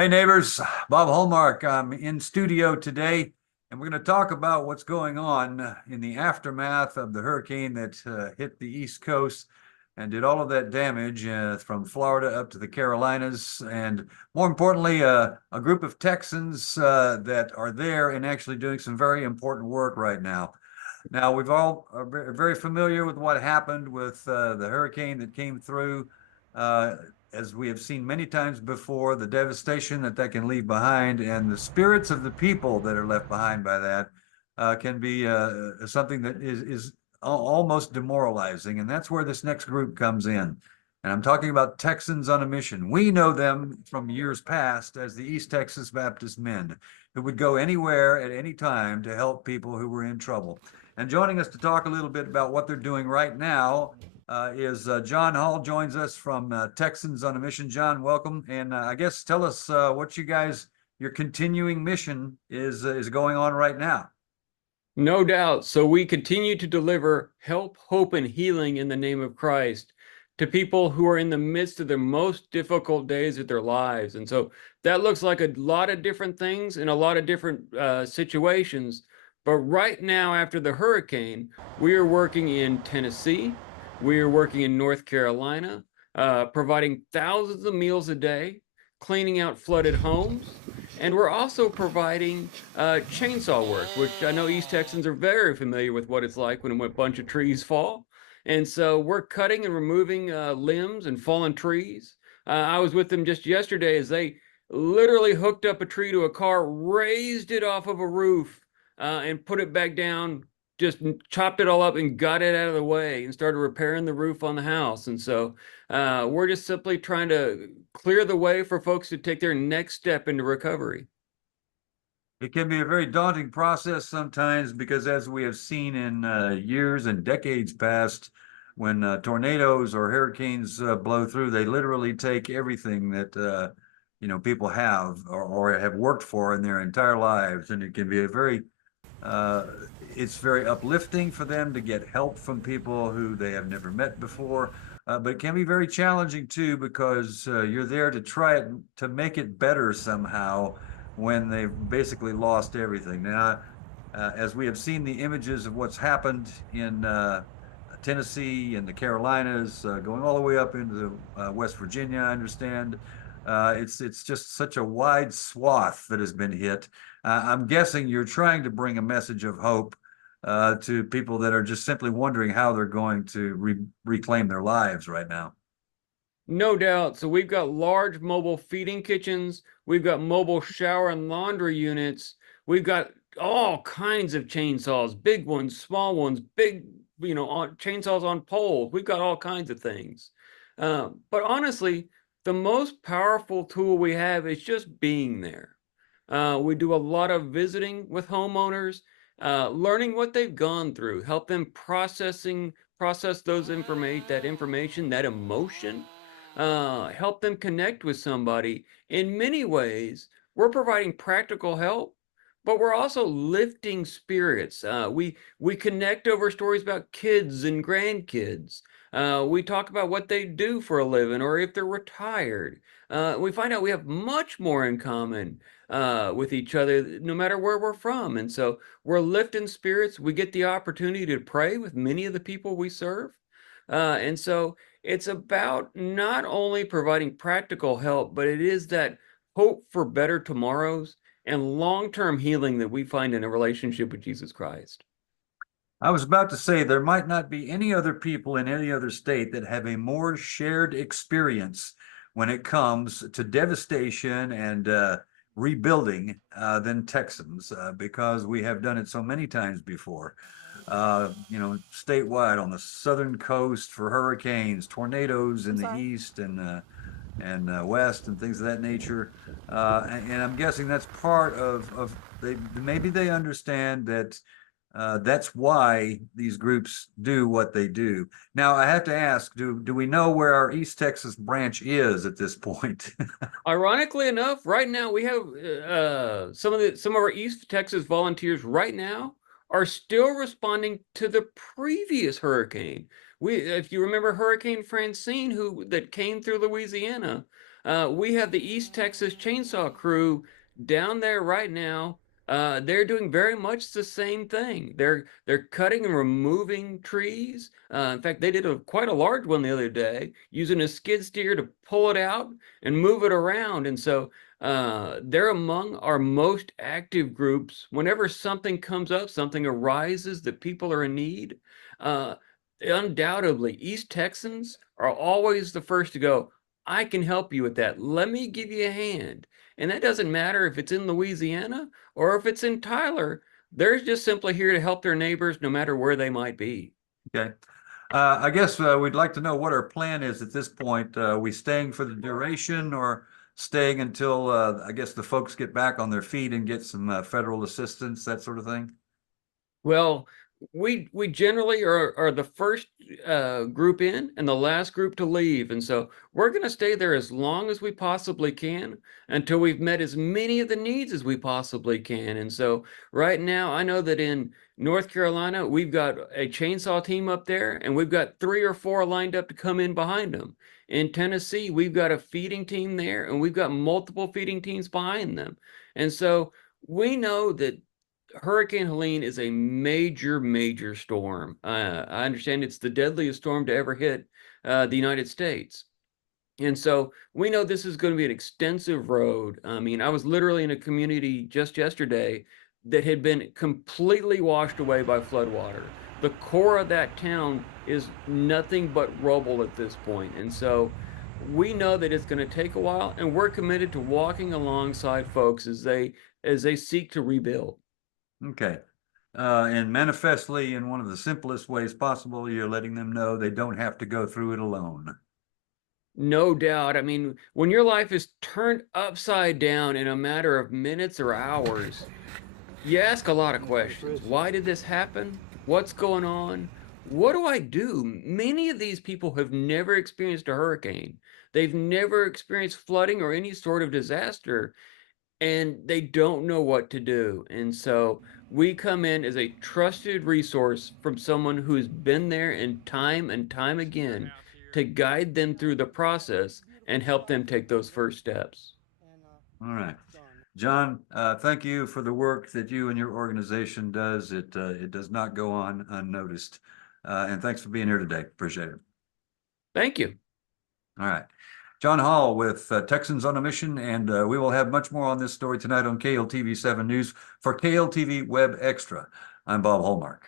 Hey neighbors, Bob Hallmark. I'm in studio today, and we're going to talk about what's going on in the aftermath of the hurricane that hit the East Coast and did all of that damage from Florida up to the Carolinas, and more importantly, a group of Texans that are there and actually doing some very important work right now. Now, we've all are very familiar with what happened with the hurricane that came through. Uh, as we have seen many times before, the devastation that that can leave behind and the spirits of the people that are left behind by that can be something that is almost demoralizing. And that's where this next group comes in. And I'm talking about Texans on a Mission. We know them from years past as the East Texas Baptist Men, who would go anywhere at any time to help people who were in trouble. And joining us to talk a little bit about what they're doing right now is John Hall. Joins us from Texans on a Mission. John, welcome. And I guess tell us what your continuing mission is going on right now. No doubt. So we continue to deliver help, hope, and healing in the name of Christ to people who are in the midst of their most difficult days of their lives. And so that looks like a lot of different things in a lot of different situations. But right now, after the hurricane, we are working in Tennessee. We are working in North Carolina, providing thousands of meals a day, cleaning out flooded homes. And we're also providing chainsaw work, which I know East Texans are very familiar with what it's like when a bunch of trees fall. And so we're cutting and removing limbs and fallen trees. I was with them just yesterday as they literally hooked up a tree to a car, raised it off of a roof, and put it back down, just chopped it all up and got it out of the way and started repairing the roof on the house. And so we're just simply trying to clear the way for folks to take their next step into recovery. It can be a very daunting process sometimes because, as we have seen in years and decades past, when tornadoes or hurricanes blow through, they literally take everything that people have or have worked for in their entire lives, and it can be it's very uplifting for them to get help from people who they have never met before. But it can be very challenging too because you're there to try to make it better somehow when they've basically lost everything. Now, as we have seen the images of what's happened in Tennessee and the Carolinas, going all the way up into West Virginia, I understand. It's just such a wide swath that has been hit. I'm guessing you're trying to bring a message of hope to people that are just simply wondering how they're going to reclaim their lives right now. No doubt. So we've got large mobile feeding kitchens. We've got mobile shower and laundry units. We've got all kinds of chainsaws, big ones, small ones, big, chainsaws on poles. We've got all kinds of things. But honestly, the most powerful tool we have is just being there. We do a lot of visiting with homeowners, learning what they've gone through, help them process that information, that emotion, help them connect with somebody. In many ways, we're providing practical help, but we're also lifting spirits. We connect over stories about kids and grandkids. We talk about what they do for a living or if they're retired. We find out we have much more in common with each other, no matter where we're from. And so we're lifting spirits. We get the opportunity to pray with many of the people we serve. And so it's about not only providing practical help, but it is that hope for better tomorrows and long-term healing that we find in a relationship with Jesus Christ. I was about to say there might not be any other people in any other state that have a more shared experience when it comes to devastation and rebuilding than Texans because we have done it so many times before. Statewide on the southern coast for hurricanes, tornadoes in the east and west and things of that nature. And I'm guessing that's part of maybe they understand that that's why these groups do what they do. Now, I have to ask, do we know where our East Texas branch is at this point? Ironically enough, right now we have some of our East Texas volunteers right now are still responding to the previous hurricane. If you remember Hurricane Francine, that came through Louisiana, We have the East Texas Chainsaw Crew down there right now. They're doing very much the same thing. They're cutting and removing trees. In fact, they did quite a large one the other day, using a skid steer to pull it out and move it around. And so they're among our most active groups. Whenever something comes up, something arises that people are in need, uh, undoubtedly, East Texans are always the first to go, I can help you with that. Let me give you a hand. And that doesn't matter if it's in Louisiana or if it's in Tyler. They're just simply here to help their neighbors no matter where they might be. Okay. I guess we'd like to know what our plan is at this point. We staying for the duration or staying until I guess the folks get back on their feet and get some federal assistance, that sort of thing? Well, we generally are the first group in and the last group to leave, and so we're going to stay there as long as we possibly can until we've met as many of the needs as we possibly can. And so right now, I know that in North Carolina, we've got a chainsaw team up there, and we've got 3 or 4 lined up to come in behind them. In Tennessee, we've got a feeding team there, and we've got multiple feeding teams behind them. And so we know that Hurricane Helene is a major, major storm. I understand it's the deadliest storm to ever hit the United States. And so we know this is going to be an extensive road. I mean, I was literally in a community just yesterday that had been completely washed away by floodwater. The core of that town is nothing but rubble at this point. And so we know that it's going to take a while, and we're committed to walking alongside folks as they seek to rebuild. Okay. And manifestly, in one of the simplest ways possible, you're letting them know they don't have to go through it alone. No doubt. I mean, when your life is turned upside down in a matter of minutes or hours, you ask a lot of questions. Why did this happen? What's going on? What do I do? Many of these people have never experienced a hurricane. They've never experienced flooding or any sort of disaster, and they don't know what to do. And so we come in as a trusted resource from someone who's been there and time again to guide them through the process and help them take those first steps. All right. John, thank you for the work that you and your organization does. It does not go on unnoticed. And thanks for being here today. Appreciate it. Thank you. All right. John Hall with Texans on a Mission, and we will have much more on this story tonight on KLTV 7 News. For KLTV Web Extra, I'm Bob Hallmark.